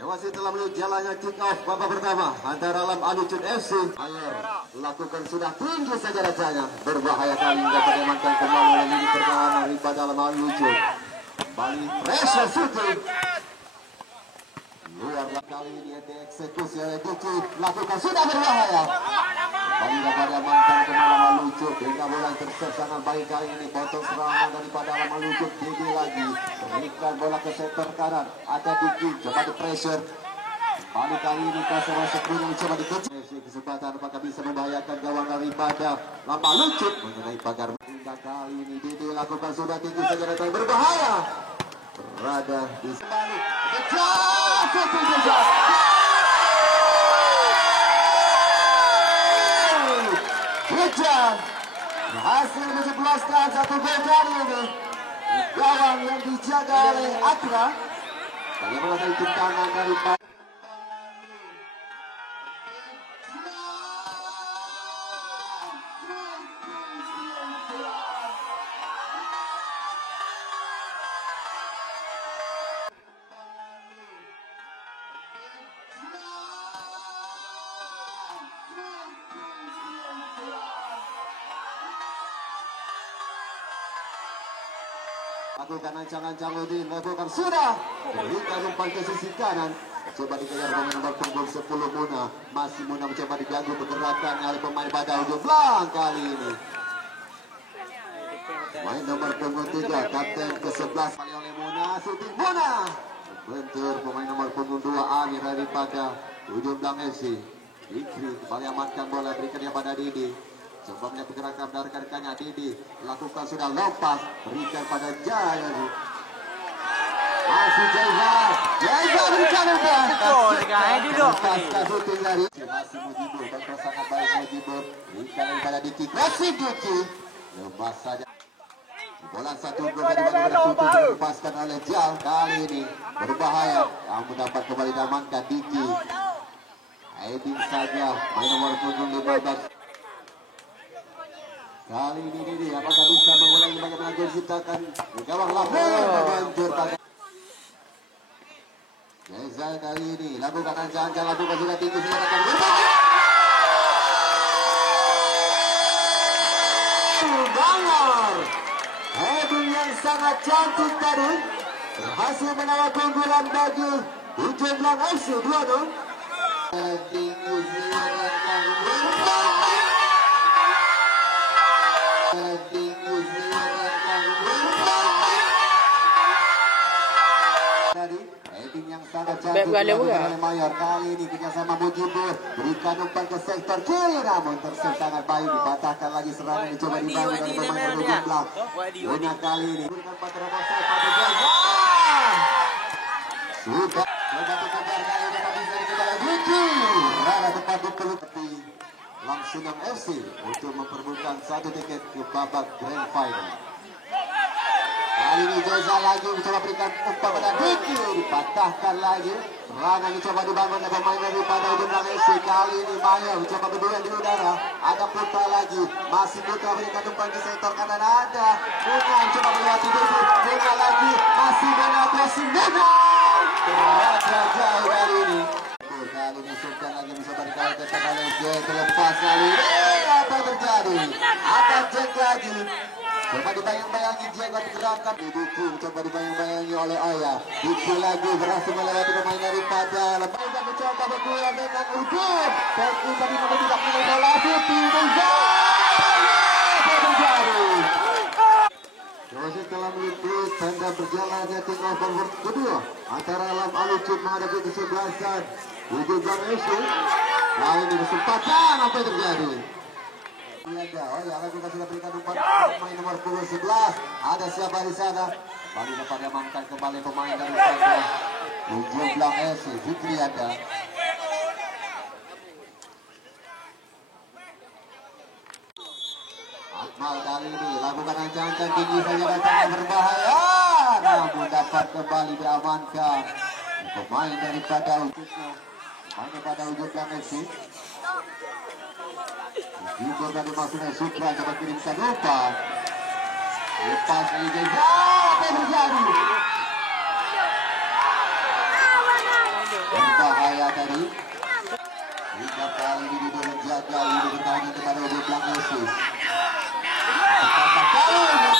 Masih dalam jalannya kick off babak pertama antara Lam Alucun FC. Ayer lakukan sudah tinggi saja rasanya, berbahaya kali ini dapat diamankan kembali oleh lini pertahanan daripada Lam Alucun. Kembali pressure shooting. Luar kali ini dieksekusi oleh Duki, lakukan sudah berbahaya. Kembali dapat diamankan kembali Lam Alucun. Hingga bola intercept sangat baik kali ini, potong serangan daripada Lam Alucun. Tinggi lagi, berikan bola ke sektor kanan. Ada Duki, coba di pressure. Kali kali ini Kasar Sepuluh yang coba dikecil. Kesempatan apakah bisa membahayakan gawang daripada Lam Alucun mengenai pagar. Hingga kali ini Didi lakukan sudah tinggi saja datang berbahaya. Berada di sebalik. Kejar berhasil menjebloskan satu gol kali ini. Gawang yang dijaga oleh Akra. Bagaimana dari tendangan daripada lakukan ancang-ancang Udin, lakukan sudah berikan umpan ke sisi kanan, coba dikejar pemain nomor punggung 10 Muna. Masih Muna mencoba diganggu pergerakan oleh pemain pada ujung belang kali ini. Main nomor punggung 3 kapten ke-11 kali oleh Muna, shooting Muna bentur pemain nomor punggung 2 Amir daripada ujung belang FC. Ikri kembali amankan bola, berikan pada Didi. Coba melihat pergerakan dari rekan-rekannya. Didi lakukan sudah lepas, berikan pada Jaya. Masih Jaya berikan umpan. Lepaskan shooting dari masih Mujibur, kontrol sangat baik Mujibur, berikan daripada Diki, klasik Diki lepas saja. Bola satu gol dari shooting dilepaskan oleh Jal. Kali ini berbahaya, namun dapat kembali diamankan Diki. Edin saja main nomor punggung 15. Kali ini Didi apakah bisa mengulangi bagaimana gol diciptakan di gawang Lahore membanjur pada Jezal. Kali ini lakukan ancang-ancang, lakukan sudah tinggi silakan Bangor. Heading yang sangat cantik tadi berhasil menawar keunggulan bagi ujung belang FC 2-0. Tinggi silakan yang sangat cantik oleh Mayor. Kali ini kerjasama Mujibur, berikan umpan ke sektor kiri, namun terserah sangat baik, dipatahkan lagi serangan dicoba dibangun oleh pemain ujung belang. Punya kali ini berikan pada Ramasai pada Gaza. Sudah coba dikejar kali ini, tapi bisa dikejar Diki. Rada tepat dipeluk langsung yang FC untuk memperebutkan satu tiket ke babak Grand Final. Kali ini Jeza lagi mencoba berikan umpan pada Diki, dipatahkan lagi. Serangan dicoba dibangun oleh pemain daripada ujung belang FC. Kali ini Mayor mencoba berduel di udara. Ada Putra lagi, masih Putra berikan umpan ke sektor kanan. Ada Muna mencoba melewati Diki. Muna lagi, masih Muna pressing Muna. Berada jauh kali ini. Kali ini Sultan lagi mencoba dikawal oleh J, terlepas kali ini. Apa terjadi? Ada Jack lagi. Coba dibayang-bayangi Jack digerakkan. Diki coba dibayang-bayangi oleh Ayah. Diki lagi berhasil melewati pemain daripada Lembaga, mencoba berduel dengan Udin. Tapi tadi tidak mulai bola shooting. Apa terjadi? Proses telah meliput tanda berjalannya kick off babak kedua antara Lam Alucun menghadapi kesebelasan ujung belang FC. Kali ini kesempatan, apa yang terjadi? Oh ya, kita sudah berikan umpan pemain nomor 11. Ada siapa di sana? Kali dapat diamankan kembali pemain dari ujung belang FC. Fikri ada. Akmal kali ini lakukan ancang-ancang tinggi saja datang berbahaya, namun dapat kembali diamankan pemain daripada ujung belang FC. Juga tadi maksudnya Supra coba kirimkan umpan. Lepas kali Jeza, apa yang terjadi? tadi. Hingga kali ini dia menjaga ini bertahan kepada di belakang Yesus. Kali ini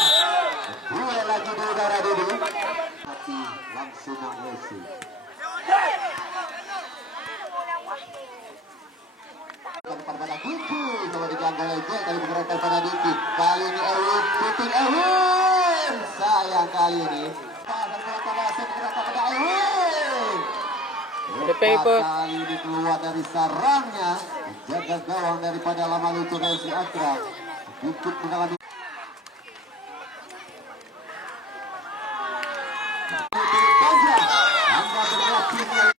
dua lagi di udara dulu. Tapi langsung Yesus. Pada Diki, coba diganggu oleh Jack, kali bergerak pada Diki. Kali ini Erwin, shooting Erwin. Sayang kali ini. Bergerak pada Erwin. Kali ini keluar dari sarangnya, jaga gawang daripada Lamalutu dan si Akra. Dikit mengalami.